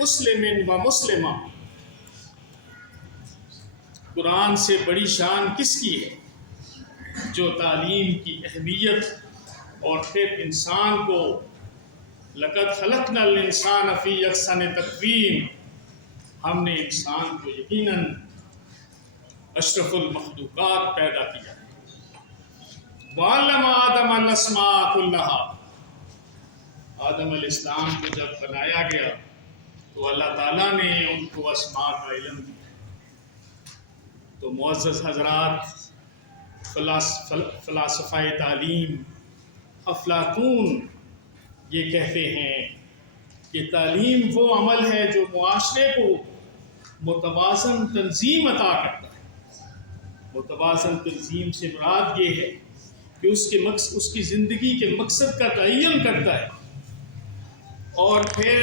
मुस्लिमिन व मुस्लिमा, कुरान से बड़ी शान किसकी है जो तालीम की अहमियत और फिर इंसान को लक़द खलक़नल इंसान फ़ी अहसन तक़वीम, हमने इंसान को यकीनन अशरफुल मखलूक़ात पैदा किया। वअल्लम आदम अल अस्मा कुल्लहा, आदम अलैहिस्सलाम को जब बनाया गया तो अल्लाह ताला ने उनको अस्मा का इल्म दिया। तो मुअज़्ज़ज़ हज़रात, फ़लासफ़ा तालीम अफ़लातून ये कहते हैं कि तालीम वो अमल है जो मुआशरे को मुतवाज़न तंज़ीम अता करता है। मुतवाज़न तंज़ीम से मुराद ये है कि उसकी ज़िंदगी के मकसद का तयन करता है और फिर